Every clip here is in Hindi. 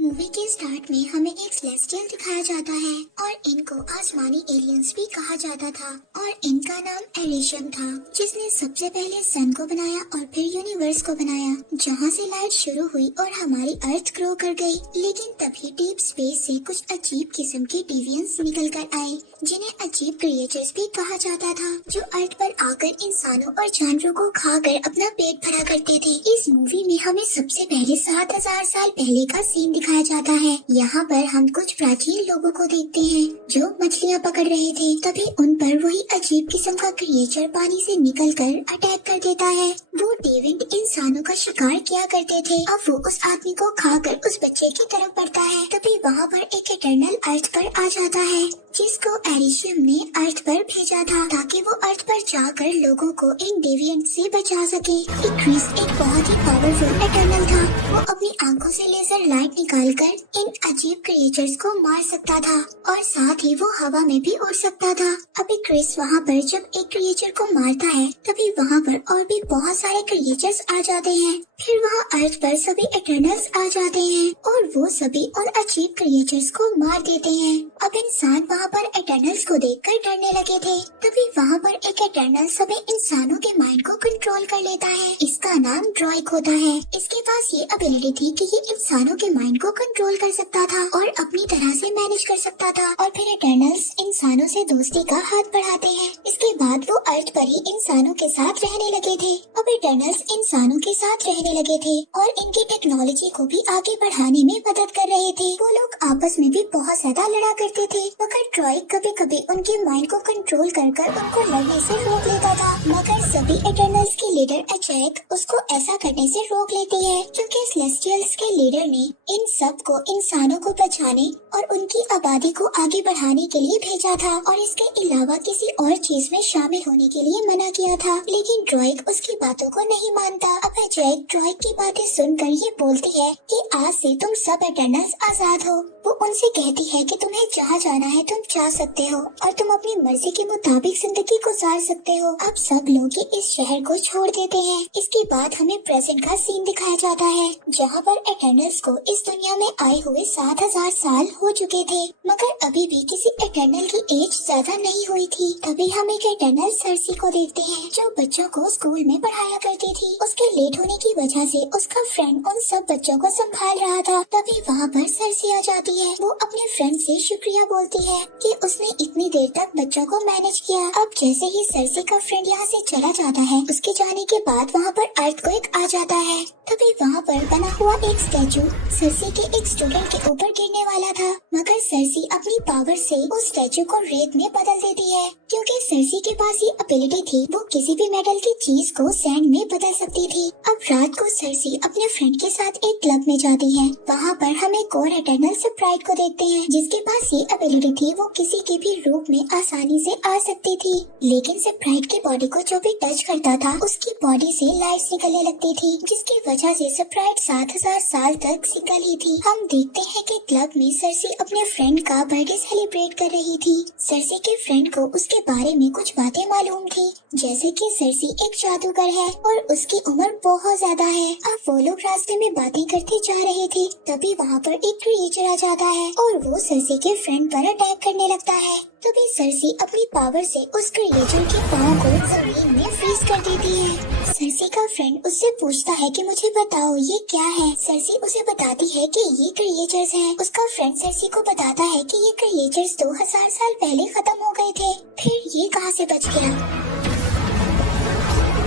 मूवी के स्टार्ट में हमें एक सेलेस्टियल दिखाया जाता है और इनको आसमानी एलियंस भी कहा जाता था और इनका नाम एरिशियम था, जिसने सबसे पहले सन को बनाया और फिर यूनिवर्स को बनाया, जहाँ से लाइट शुरू हुई और हमारी अर्थ ग्रो कर गई। लेकिन तभी डीप स्पेस से कुछ अजीब किस्म के डिवियंस निकल कर आए, जिन्हें अजीब क्रिएचर्स भी कहा जाता था, जो अर्थ पर आकर इंसानों और जानवरों को खाकर अपना पेट भरा करते थे। इस मूवी में हमें सबसे पहले 7000 साल पहले का सीन दिखाया जाता है। यहाँ पर हम कुछ प्राचीन लोगों को देखते हैं जो मछलियाँ पकड़ रहे थे। तभी उन पर वही अजीब किस्म का क्रिएचर पानी से निकलकर अटैक कर देता है। वो डेविड इंसानों का शिकार किया करते थे, अब वो उस आदमी को खाकर उस बच्चे की तरफ बढ़ता है। तभी वहाँ पर एक इटर्नल अर्थ पर आ जाता है, जिसको एरिशियम ने अर्थ पर भेजा था ताकि वो अर्थ पर जाकर लोगों को इन डेविएंट से बचा सके। क्रिस एक बहुत ही पावरफुल इटर्नल था। वो अपनी आंखों से लेजर लाइट निकालकर इन अजीब क्रिएचर्स को मार सकता था और साथ ही वो हवा में भी उड़ सकता था। अभी क्रिस वहाँ पर जब एक क्रिएचर को मारता है, तभी वहाँ पर और भी बहुत सारे क्रिएचर्स आ जाते हैं। फिर वहाँ अर्थ पर सभी इटर्नल्स आ जाते हैं और वो सभी उन अजीब क्रिएचर्स को मार देते हैं। अब इंसान वहाँ पर इटर्नल्स को देखकर डरने लगे थे। तभी वहाँ पर एक इटर्नल सभी इंसानों के माइंड को कंट्रोल कर लेता है। इसका नाम ड्रॉइक होता है। इसके पास ये एबिलिटी थी कि ये इंसानों के माइंड को कंट्रोल कर सकता था और अपनी तरह से मैनेज कर सकता था। और फिर इटर्नल्स इंसानों से दोस्ती का हाथ बढ़ाते हैं। इसके बाद वो अर्थ पर ही इंसानों के साथ रहने लगे थे। अब इटर्नल्स इंसानों के साथ रहने लगे थे और इनकी टेक्नोलॉजी को भी आगे बढ़ाने में मदद कर रहे थे। वो लोग आपस में भी बहुत ज्यादा लड़ा करते थे, मगर ड्रॉइक कभी कभी उनके माइंड को कंट्रोल कर उनको लड़ने से रोक लेता था। मगर सभी इटर्नल्स के लीडर अचैक उसको ऐसा करने से रोक लेती है, क्योंकि सेलेस्टियल्स के लीडर ने इन सब को इंसानों को बचाने और उनकी आबादी को आगे बढ़ाने के लिए भेजा था और इसके अलावा किसी और चीज में शामिल होने के लिए मना किया था। लेकिन ड्रॉइक उसकी बातों को नहीं मानता। अब अचैक ड्रॉइक की बातें सुनकर ये बोलती है कि आज से तुम सब इटर्नल्स आजाद हो। वो उनसे कहती है कि तुम्हें जहाँ जाना है तुम जा सकते हो और तुम अपनी मर्जी के मुताबिक जिंदगी गुजार सकते हो। अब सब लोग इस शहर को छोड़ देते हैं। इसके बाद हमें प्रेजेंट का सीन दिखाया जाता है, जहाँ पर इटर्नल्स को इस दुनिया में आए हुए 7000 साल हो चुके थे, मगर अभी भी किसी इटर्नल की एज ज्यादा नहीं हुई थी। तभी हम एक इटर्नल सर्सी को देखते हैं, जो बच्चों को स्कूल में पढ़ाया करती थी। उसके लेट होने की वजह से उसका फ्रेंड उन सब बच्चों को संभाल रहा था। तभी वहाँ पर सर्सी आ जाती है। वो अपने फ्रेंड से शुक्रिया बोलती है कि उसने इतनी देर तक बच्चों को मैनेज किया। अब जैसे ही सर्सी का फ्रेंड यहाँ से चला जाता है, उसके जाने के बाद वहाँ पर अर्थक्वेक आ जाता है। तभी वहाँ पर बना हुआ एक स्टैचू सर्सी के एक स्टूडेंट के ऊपर गिरने वाला था, मगर सर्सी अपनी पावर से उस स्टैचू को रेत में बदल देती है, क्योंकि सर्सी के पास ये एबिलिटी थी। वो किसी भी मेटल की चीज को सैंड में बदल सकती थी। अब रात को सर्सी अपने फ्रेंड के साथ एक क्लब में जाती है। वहाँ पर हम एक और इटर्नल स्प्राइट को देखते हैं, जिसके पास ये एबिलिटी थी। वो किसी के भी रूप में आसानी से आ सकती थी, लेकिन स्प्राइट की बॉडी को जो भी टच करता था, उसकी बॉडी से लाइट्स निकलने लगती थी, जिसकी वजह से स्प्राइट 7000 साल तक सिंगल ही थी। हम देखते हैं कि क्लब में सर्सी अपने फ्रेंड का बर्थडे सेलिब्रेट कर रही थी। सर्सी के फ्रेंड को उसके बारे में कुछ बातें मालूम थी, जैसे कि सर्सी एक जादूगर है और उसकी उम्र बहुत ज्यादा है। अब वो लोग रास्ते में बातें करते जा रहे थे, तभी वहाँ पर एक क्रिएचर आ जाता है और वो सर्सी के फ्रेंड पर अटैक करने लगता है। तभी सर्सी अपनी पावर से उस क्रिएचर के पाँव को जमीन में फ्रीज कर देती है। सर्सी का फ्रेंड उससे पूछता है कि मुझे बताओ ये क्या है। सर्सी उसे बताती है कि ये क्रिएचर्स हैं। उसका फ्रेंड सर्सी को बताता है कि ये क्रिएचर्स 2000 साल पहले खत्म हो गए थे, फिर ये कहाँ से बच गया।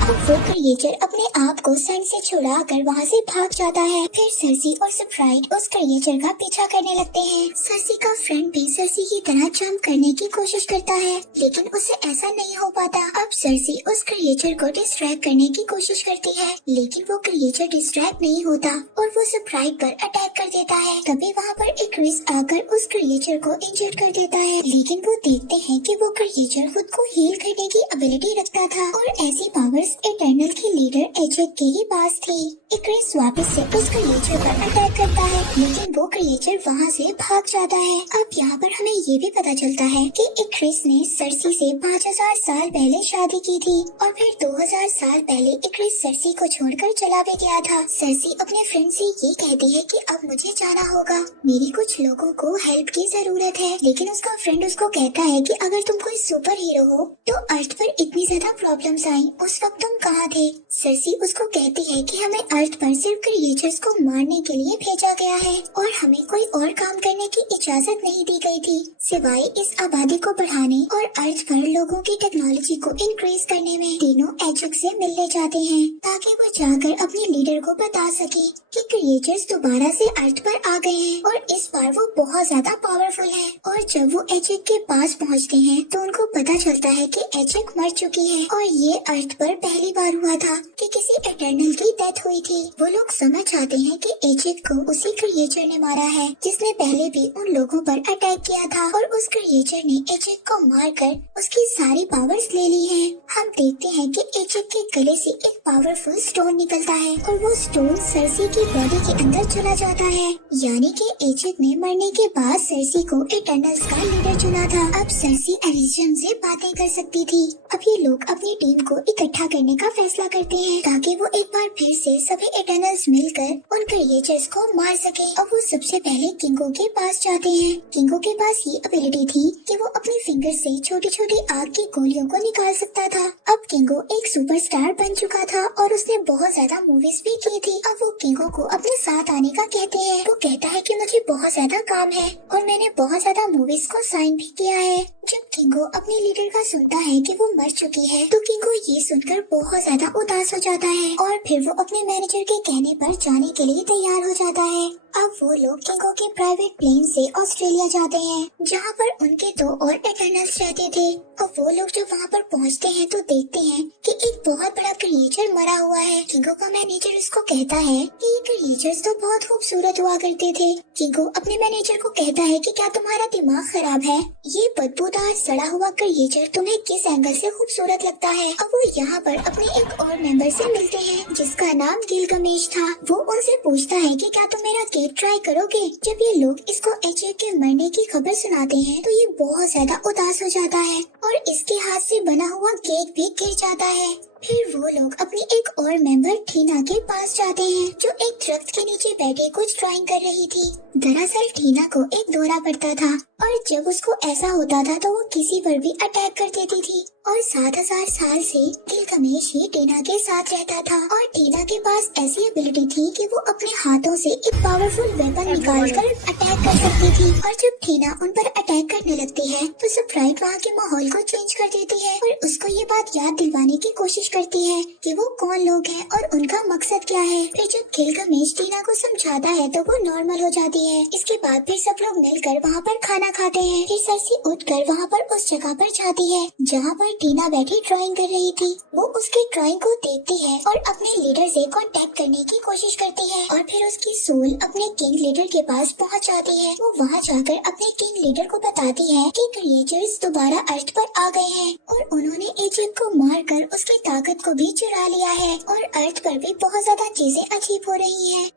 अब वो क्रिएचर अपने आप को सन से छुड़ा कर वहाँ से भाग जाता है। फिर सर्सी और स्प्राइट उस क्रिएचर का पीछा करने लगते हैं। सर्सी का फ्रेंड भी सर्सी की तरह जंप करने की कोशिश करता है, लेकिन उसे ऐसा नहीं हो पाता। अब सर्सी उस क्रिएचर को डिस्ट्रैक्ट करने की कोशिश करती है, लेकिन वो क्रिएचर डिस्ट्रैक्ट नहीं होता और वो स्प्राइट पर अटैक कर देता है। तभी वहाँ पर एक क्रिस आकर उस क्रिएचर को इंजर्ड कर देता है, लेकिन वो देखते हैं कि वो क्रिएचर खुद को हील करने की एबिलिटी रखता था और ऐसी पावर्स इटर्नल के लीडर एजेक के ही पास थी। इक्रिस वापस से उस क्रिएचर पर अटैक करता है, लेकिन वो क्रिएचर वहाँ से भाग जाता है। अब यहाँ पर हमें ये भी पता चलता है कि इक्रिस ने सर्सी से 5000 साल पहले शादी की थी और फिर 2000 साल पहले इक्रिस सर्सी को छोड़कर चला भी गया था। सर्सी अपने फ्रेंड से ये कहती है कि अब मुझे जाना होगा, मेरी कुछ लोगों को हेल्प की जरूरत है, लेकिन उसका फ्रेंड उसको कहता है कि अगर तुम कोई सुपर हीरो हो तो अर्थ पर इतनी ज्यादा प्रॉब्लम्स आई, उस वक्त तुम कहाँ थे? सर्सी उसको कहती है कि हमें अर्थ पर सिर्फ क्रिएचर्स को मारने के लिए भेजा गया है और हमें कोई और काम करने की इजाजत नहीं दी गई थी सिवाय इस आबादी को बढ़ाने और अर्थ पर लोगों की टेक्नोलॉजी को इंक्रीज करने में। तीनों एजेक से मिलने जाते हैं ताकि वो जाकर अपने लीडर को बता सके कि क्रिएचर्स दोबारा से अर्थ पर आ गए हैं और इस बार वो बहुत ज्यादा पावरफुल है। और जब वो एजेक के पास पहुंचते हैं तो उनको पता चलता है कि एजेक मर चुकी है और ये अर्थ पर पहली बार हुआ था कि किसी इटर्नल की डेथ हुई थी। वो लोग समझ जाते हैं कि एजेक को उसी क्रिएचर ने मारा है जिसने पहले भी उन लोगों पर अटैक किया था और उस क्रिएचर ने एजेक को मारकर उसकी सारी पावर्स ले ली है। हम देखते हैं कि एजेक के गले से एक पावरफुल स्टोन निकलता है और वो स्टोन सर्सी की बॉडी के अंदर चला जाता है, यानी कि एजेक ने मरने के बाद सर्सी को इटर्नल्स का लीडर चुना था। अब सर्सी एरिशियम से बातें कर सकती थी। अब ये लोग अपनी टीम को इकट्ठा करने का फैसला करते हैं ताकि वो एक बार फिर से सभी इटर्नल्स मिलकर उन क्रिएचर्स को मार सके। अब वो सबसे पहले किंगो के पास जाते हैं। किंगो के पास ये एबिलिटी थी कि वो अपनी फिंगर से छोटी छोटी आग की गोलियों को निकाल सकता था। अब किंगो एक सुपरस्टार बन चुका था और उसने बहुत ज्यादा मूवीज भी की थी। अब वो किंगो को अपने साथ आने का कहते हैं। वो कहता है कि मुझे बहुत ज्यादा काम है और मैंने बहुत ज्यादा मूवीज को साइन भी किया है। जब किंगो अपने लीडर का सुनता है कि वो मर चुकी है तो किंगो ये सुनकर बहुत ज्यादा उदास हो जाता है और फिर वो अपने मैनेजर के कहने पर जाने के लिए तैयार हो जाता है। अब वो लोग किंगो के प्राइवेट प्लेन से ऑस्ट्रेलिया जाते हैं जहाँ पर उनके 2 और इटर्नल्स रहते थे। अब वो लोग जब वहाँ पर पहुँचते हैं तो देखते हैं कि एक बहुत बड़ा क्रिएचर मरा हुआ है। किंगो का मैनेजर उसको कहता है कि ये क्रिएचर्स तो बहुत खूबसूरत हुआ करते थे। किंगो अपने मैनेजर को कहता है कि क्या तुम्हारा दिमाग खराब है? ये बदबूदार सड़ा हुआ क्रिएचर तुम्हें किस एंगल से खूबसूरत लगता है? अब वो यहाँ पर अपने एक और मेंबर से मिलते हैं जिसका नाम गिलगमेश था। वो उनसे पूछता है कि क्या तुम मेरा केक ट्राई करोगे? जब ये लोग इसको एजेक के मरने की खबर सुनाते हैं तो ये बहुत ज्यादा उदास हो जाता है और इसके हाथ से बना हुआ केक भी गिर जाता है। फिर वो लोग अपनी एक और मेंबर टीना के पास जाते हैं जो एक दरख्त के नीचे बैठे कुछ ड्राइंग कर रही थी। दरअसल टीना को एक दौरा पड़ता था और जब उसको ऐसा होता था तो वो किसी पर भी अटैक कर देती थी और 7000 साल से गिलगमेश ही टीना के साथ रहता था और टीना के पास ऐसी एबिलिटी थी कि वो अपने हाथों से एक पावरफुल वेपन निकालकर अटैक कर सकती थी। और जब टीना उन पर अटैक करने लगती है तो स्प्राइट वहाँ के माहौल को चेंज कर देती है और उसको ये बात याद दिलवाने की कोशिश करती है कि वो कौन लोग हैं और उनका मकसद क्या है। फिर जब गिलगमेश टीना को समझाता है तो वो नॉर्मल हो जाती है। इसके बाद फिर सब लोग मिलकर वहाँ पर खाना खाते हैं। फिर सर्सी उठकर वहाँ पर उस जगह पर जाती है जहाँ पर टीना बैठी ड्राइंग कर रही थी। वो उसकी ड्राइंग को देखती है और अपने लीडर से कांटेक्ट करने की कोशिश करती है और फिर उसकी सोल अपने किंग लीडर के पास पहुँच जाती है। वो वहाँ जाकर अपने किंग लीडर को बताती है कि क्रिएचर्स दोबारा अर्थ पर आ गए हैं और उन्होंने एजेक को मारकर उसकी ताकत को भी चुरा लिया है और अर्थ पर भी बहुत ज्यादा चीजें अजीब हो रही हैं।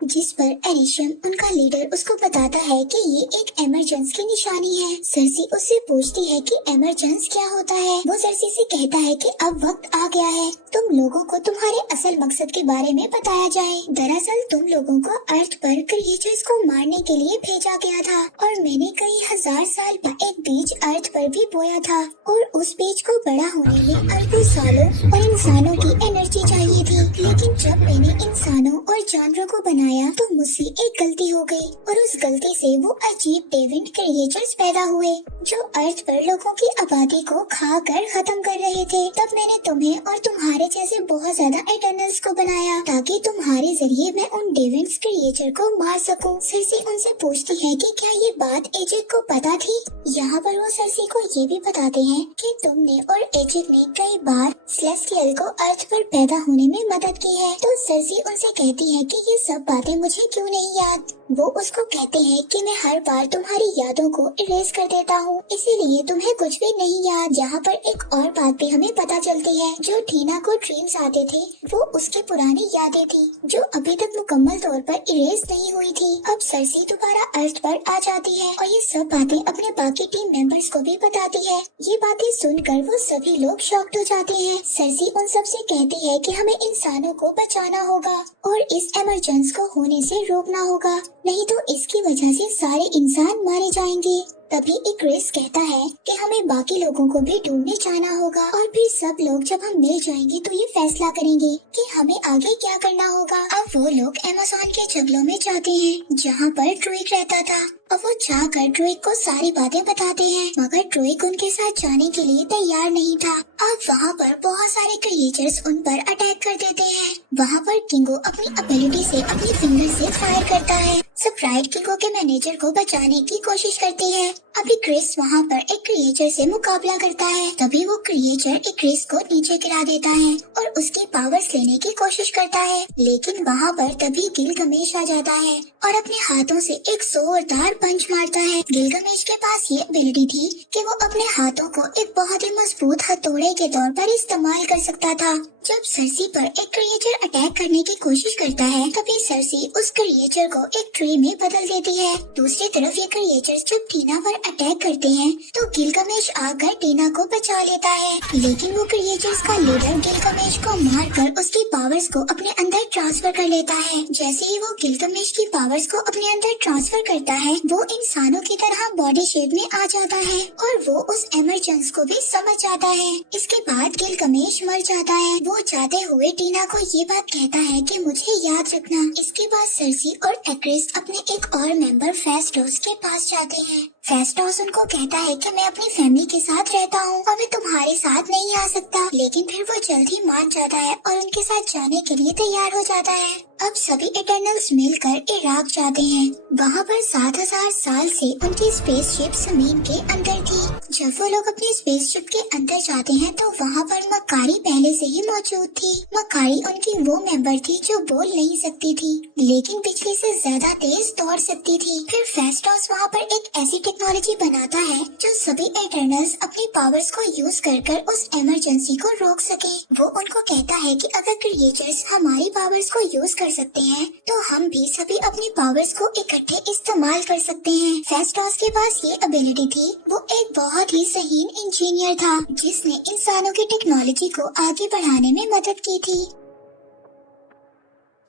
जिस पर एरिशियम उनका लीडर उसको बताता है कि ये एक एमरजेंस की निशानी है। सर्सी उससे पूछती है कि एमरजेंस क्या होता है। वो सर्सी से कहता है कि अब वक्त आ गया है, तुम लोगों को तुम्हारे असल मकसद के बारे में बताया जाए। दरअसल तुम लोगों को अर्थ पर क्रिएचर्स को मारने के लिए भेजा गया था और मैंने कई हजार साल पर एक बीज अर्थ पर भी बोया था और उस बीज को बड़ा होने में अरबों सालों और इंसानों की एनर्जी चाहिए थी। लेकिन जब मैंने इंसानों और जानवरों को बनाया तो मुझसे एक गलती हो गई और उस गलती से वो अजीब डेविंट क्रिएचर्स पैदा हुए जो अर्थ पर लोगों की आबादी को खा कर खत्म कर रहे थे। तब मैंने तुम्हें और तुम्हारे जैसे बहुत ज्यादा इटर्नल्स को बनाया ताकि तुम्हारे जरिए मैं उन डेविंट क्रिएचर को मार सकूं। सर्सी उनसे पूछती है कि क्या ये बात एजेक को पता थी। यहाँ पर वो सर्सी को ये भी बताते हैं कि तुमने और एजेक ने कई बार सेलेस्टियल को अर्थ पर पैदा होने में मदद की है। तो सर्सी उनसे कहती है कि ये सब बातें मुझे क्यों नहीं याद। वो उसको कहते हैं कि मैं हर बार तुम्हारी यादों को इरेज कर देता हूँ, इसीलिए तुम्हें कुछ भी नहीं याद। यहाँ पर एक और बात भी हमें पता चलती है, जो टीना को ड्रीम्स आते थे वो उसकी पुरानी यादें थी जो अभी तक मुकम्मल तौर पर इरेज नहीं हुई थी। अब सरसी दोबारा अर्थ पर आ जाती है और ये सब बातें अपने बाकी टीम मेंबर्स को भी बताती है। ये बातें सुनकर वो सभी लोग शॉक्ड हो जाते हैं। सरसी उन सब से कहती है कि हमें इंसानों को बचाना होगा और इस इमरजेंसी को होने से रोकना होगा, नहीं तो इसकी वजह से सारे इंसान मारे जाएंगे। तभी इक्रिस कहता है कि हमें बाकी लोगों को भी ढूंढने जाना होगा और फिर सब लोग जब हम मिल जाएंगे तो ये फैसला करेंगे कि हमें आगे क्या करना होगा। अब वो लोग अमेज़न के जंगलों में जाते हैं जहाँ पर ड्रूइग रहता था और वो जाकर ड्रूइग को सारी बातें बताते हैं, मगर ड्रूइग उनके साथ जाने के लिए तैयार नहीं था। अब वहाँ पर बहुत सारे क्रिएचर्स उन पर अटैक कर देते हैं। वहाँ पर किंगो अपनी एबिलिटी से अपनी फिंगर से फायर करता है। स्प्राइट किंगो के मैनेजर को बचाने की कोशिश करती है। अभी क्रिस वहाँ पर एक क्रिएचर से मुकाबला करता है। तभी वो क्रिएचर एक क्रिस को नीचे गिरा देता है और उसकी पावर्स लेने की कोशिश करता है, लेकिन वहाँ पर तभी गिलगमेश आ जाता है और अपने हाथों से एक जोरदार पंच मारता है। गिलगमेश के पास ये एबिलिटी थी कि वो अपने हाथों को एक बहुत ही मजबूत हथौड़े के तौर पर इस्तेमाल कर सकता था। जब सरसी पर एक क्रिएचर अटैक करने की कोशिश करता है तभी सरसी उस क्रिएचर को एक ट्री में बदल देती है। दूसरी तरफ ये क्रिएचर जब टीना पर अटैक करते हैं तो गिलगमेश आकर टीना को बचा लेता है, लेकिन वो क्रिएचर्स का लीडर गिलगमेश को मारकर उसकी पावर्स को अपने अंदर ट्रांसफर कर लेता है। जैसे ही वो गिलगमेश की पावर्स को अपने अंदर ट्रांसफर करता है वो इंसानों की तरह बॉडी शेप में आ जाता है और वो उस इमरजेंसी को भी समझ जाता है। इसके बाद गिलगमेश मर जाता है। वो जाते हुए टीना को ये बात कहता है कि मुझे याद रखना। इसके बाद सरसी और एक्रिस अपने एक और मेंबर फेस्टोस के पास जाते हैं। फेस्टोस उनको कहता है कि मैं अपनी फैमिली के साथ रहता हूँ और मैं तुम्हारे साथ नहीं आ सकता, लेकिन फिर वो जल्द ही मान जाता है और उनके साथ जाने के लिए तैयार हो जाता है। अब सभी इटर्नल्स मिलकर इराक जाते हैं। वहाँ पर 7000 साल से उनकी स्पेसशिप जमीन के अंदर थी। जब वो लोग अपनी स्पेसशिप के अंदर जाते हैं तो वहाँ पर मकारी पहले से ही मौजूद थी। मकारी उनकी वो मेंबर थी जो बोल नहीं सकती थी, लेकिन बिजली से ज्यादा तेज दौड़ सकती थी। फिर फेस्टोस वहाँ पर एक ऐसी टेक्नोलॉजी बनाता है जो सभी इटर्नल्स अपनी पावर्स को यूज कर उस इमरजेंसी को रोक सके। वो उनको कहता है कि अगर क्रिएचर्स हमारी पावर्स को यूज कर सकते हैं तो हम भी सभी अपनी पावर्स को इकट्ठे इस्तेमाल कर सकते हैं। फेस्टोस के पास ये एबिलिटी थी। वो एक बहुत ही सहीन इंजीनियर था जिसने इंसानों की टेक्नोलॉजी को आगे बढ़ाने में मदद की थी।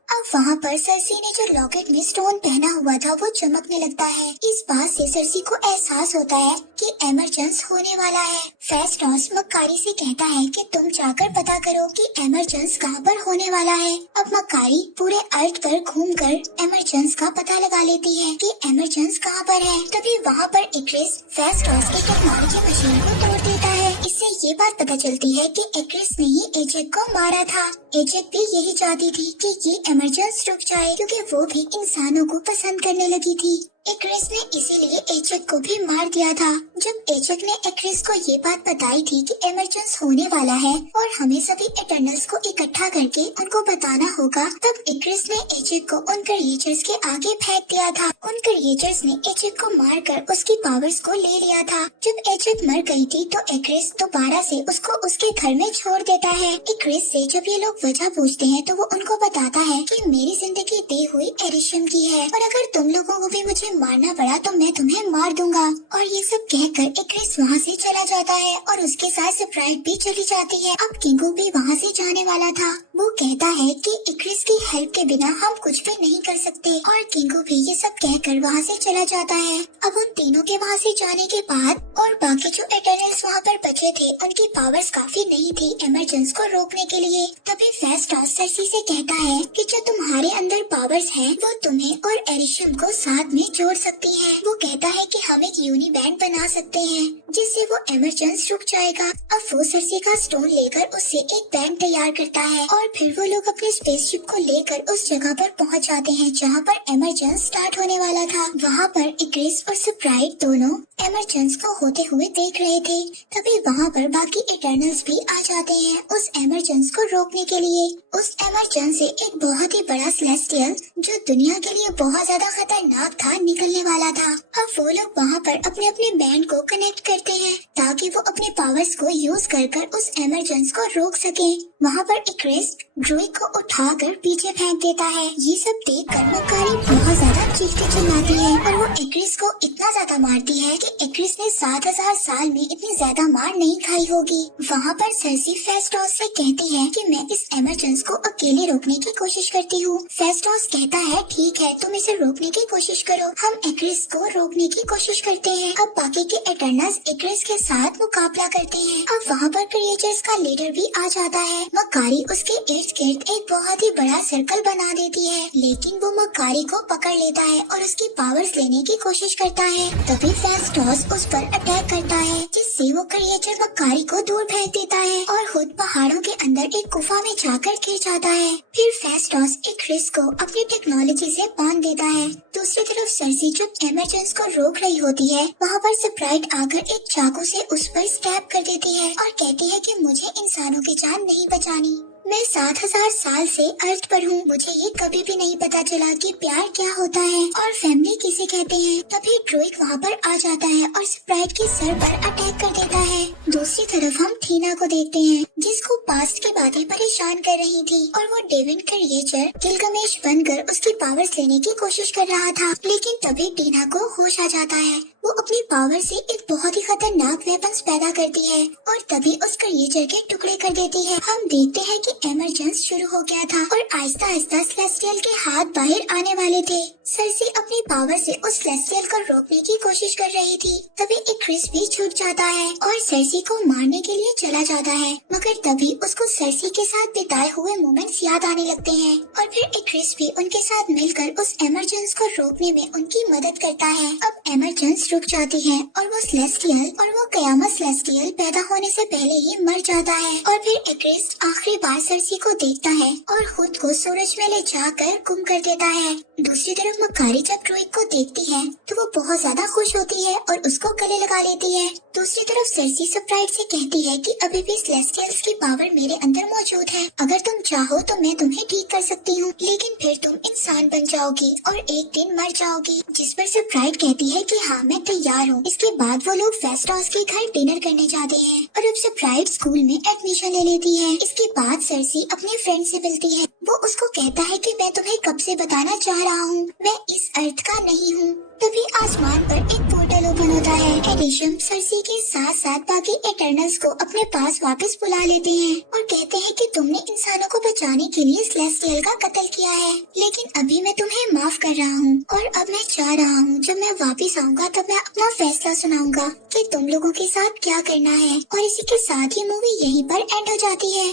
अब वहाँ पर सरसी ने जो लॉकेट में स्टोन पहना हुआ था वो चमकने लगता है। इस बात से सरसी को एहसास होता है कि इमरजेंस होने वाला है। फेस्टोस मकारी से कहता है कि तुम जाकर पता करो कि इमरजेंस कहाँ पर होने वाला है। अब मकारी पूरे अर्थ पर घूमकर इमरजेंस का पता लगा लेती है कि इमरजेंस कहाँ पर है। तभी वहाँ पर इक्रिस फेस्टोस की टेक्नोलॉजी मशीन को तोड़ देता है। इससे ये बात पता चलती है कि इक्रिस ने ही एजेक को मारा था। एजेक भी यही चाहती थी कि ये इमरजेंसी रुक जाए क्योंकि वो भी इंसानों को पसंद करने लगी थी। इक्रिस ने इसीलिए एजेक को भी मार दिया था। जब एजेक ने इक्रिस को ये बात बताई थी कि इमरजेंसी होने वाला है और हमें सभी इटर्नल्स को इकट्ठा करके उनको बताना होगा, तब इक्रिस ने एजेक को उन क्रिएचर्स के आगे फेंक दिया था। उन क्रिएचर्स ने एजेक को मारकर उसकी पावर्स को ले लिया था। जब एजेक मर गई थी तो इक्रिस दोबारा से उसको उसके घर में छोड़ देता है। इक्रिस से जब ये लोग वजह पूछते हैं तो वो उनको बताता है कि मेरी जिंदगी दी हुई एरिशम की है और अगर तुम लोगों को भी मुझे मारना पड़ा तो मैं तुम्हें मार दूंगा। और ये सब कहकर इक्रिस वहाँ से चला जाता है और उसके साथ स्प्राइट भी चली जाती है। अब किंगो भी वहाँ से जाने वाला था। वो कहता है कि इक्रिस की हेल्प के बिना हम कुछ भी नहीं कर सकते और किंगो भी ये सब कहकर वहाँ से चला जाता है। अब उन तीनों के वहाँ से जाने के बाद और बाकी जो इटर्नल्स वहाँ पर बचे थे उनकी पावर्स काफी नहीं थी इमरजेंसी को रोकने के लिए। तभी फेस्टोस सरसी से कहता है कि जो तुम्हारे अंदर पावर्स है वो तुम्हें और एरिशम को साथ में जोड़ तोड़ सकती है। वो कहता है कि हम एक यूनिबैंड बना सकते हैं जिससे वो एमरजेंस रुक जाएगा। अब वो सर्सी का स्टोन लेकर उससे एक बैंड तैयार करता है और फिर वो लोग अपने स्पेसशिप को लेकर उस जगह पर पहुंच जाते हैं जहां पर एमरजेंस स्टार्ट होने वाला था। वहां पर इक्रिस और स्प्राइट दोनों एमरजेंस को होते हुए देख रहे थे। तभी वहां पर बाकी इटर्नल्स भी आ जाते हैं उस एमरजेंस को रोकने के लिए। उस एमरजेंस से एक बहुत ही बड़ा सेलेस्टियल जो दुनिया के लिए बहुत ज्यादा खतरनाक था निकलने वाला था। अब वो लोग वहाँ पर अपने अपने बैंड को कनेक्ट करते हैं ताकि वो अपने पावर्स को यूज कर उस एमरजेंस को रोक सके। वहाँ पर इक्रिस ड्रूइड को उठाकर पीछे फेंक देता है। ये सब देख कर मकारी बहुत ज्यादा चीखती चिल्लाती है और वो इक्रिस को इतना ज्यादा मारती है कि इक्रिस ने 7000 साल में इतनी ज्यादा मार नहीं खाई होगी। वहाँ पर सर्सी फेस्टोस से कहती है कि मैं इस एमरजेंस को अकेले रोकने की कोशिश करती हूँ। फेस्टोस कहता है ठीक है, तुम इसे रोकने की कोशिश करो, हम इक्रिस को रोकने की कोशिश करते हैं। अब बाकी के एटर्नल्स इक्रिस के साथ मुकाबला करते हैं। अब वहाँ पर क्रिएचर्स का लीडर भी आ जाता है। मकारी उसके इर्द गिर्द एक बहुत ही बड़ा सर्कल बना देती है, लेकिन वो मकारी को पकड़ लेता है और उसकी पावर्स लेने की कोशिश करता है। तभी फेस्टोस उस पर अटैक करता है जिससे वो क्रिएचर मकारी को दूर फेंक देता है और खुद पहाड़ों के अंदर एक गुफा में जाकर गिर जाता है। फिर फेस्टोस इक्रिस को अपनी टेक्नोलॉजी से बांध देता है। दूसरी तरफ सर्सी जब एमरजेंस को रोक रही होती है, वहाँ पर स्प्राइट आकर एक चाकू से उस पर स्टैब कर देती है और कहती है कि मुझे इंसानों की जान नहीं बचानी। मैं 7000 साल से अर्थ पर हूँ, मुझे ये कभी भी नहीं पता चला कि प्यार क्या होता है और फैमिली किसे कहते हैं। तभी ड्रूइड वहाँ पर आ जाता है और स्प्राइट के सर पर अटैक कर देता है। दूसरी तरफ हम थीना को देखते हैं जिसको पास्ट की बातें परेशान कर रही थी और वो डेविन क्रिएचर गिलगमेश बनकर उसकी पावर्स लेने की कोशिश कर रहा था। लेकिन तभी टीना को होश आ जाता है। वो अपनी पावर से एक बहुत ही खतरनाक वेपन्स पैदा करती है और तभी उस क्रिएचर के टुकड़े कर देती है। हम देखते हैं कि एमरजेंस शुरू हो गया था और आहिस्ता आहिस्ता सेलेस्टियल के हाथ बाहर आने वाले थे। सर्सी अपनी पावर से उस सेलेस्टियल को रोकने की कोशिश कर रही थी। तभी इक्रिस भी छूट जाता है और सर्सी को मारने के लिए चला जाता है, मगर तभी उसको सर्सी के साथ बिताए हुए मोमेंट्स याद आने लगते हैं और फिर इक्रिस भी उनके साथ मिलकर उस एमरजेंस को रोकने में उनकी मदद करता है। अब एमरजेंस रुक जाती है और वो सेलेस्टियल और वो कयामत सेलेस्टियल पैदा होने से पहले ही मर जाता है और फिर इक्रिस आखिरी बार सर्सी को देखता है और खुद को सूरज में ले जाकर गुम कर देता है। दूसरी तरफ मकारी जब ड्रूइड को देखती है तो वो बहुत ज्यादा खुश होती है और उसको गले लगा लेती है। दूसरी तरफ सर्सी स्प्राइट से कहती है कि अभी भी सेलेस्टियल्स की पावर मेरे अंदर मौजूद है, अगर तुम चाहो तो मैं तुम्हें ठीक कर सकती हूँ, लेकिन फिर तुम इंसान बन जाओगी और एक दिन मर जाओगी। जिस पर स्प्राइट कहती है कि हाँ मैं तैयार हूँ। इसके बाद वो लोग फेस्टोस के घर डिनर करने जाते हैं और अब स्प्राइट स्कूल में एडमिशन ले लेती है। इसके बाद सर्सी अपने फ्रेंड से मिलती है। वो उसको कहता है कि मैं तुम्हें कब से बताना चाह रहा हूँ, मैं इस अर्थ का नहीं हूँ। तभी आसमान पर एक पोर्टल ओपन होता है। एडिशम सर्सी के साथ साथ बाकी एटर्नल्स को अपने पास वापस बुला लेते हैं और कहते हैं कि तुमने इंसानों को बचाने के लिए सेलेस्टियल का कत्ल किया है, लेकिन अभी मैं तुम्हें माफ कर रहा हूँ और अब मैं चाह रहा हूँ जब मैं वापस आऊँगा तब मैं अपना फैसला सुनाऊंगा कि तुम लोगों के साथ क्या करना है। और इसी के साथ ही मूवी यहीं पर एंड हो जाती है।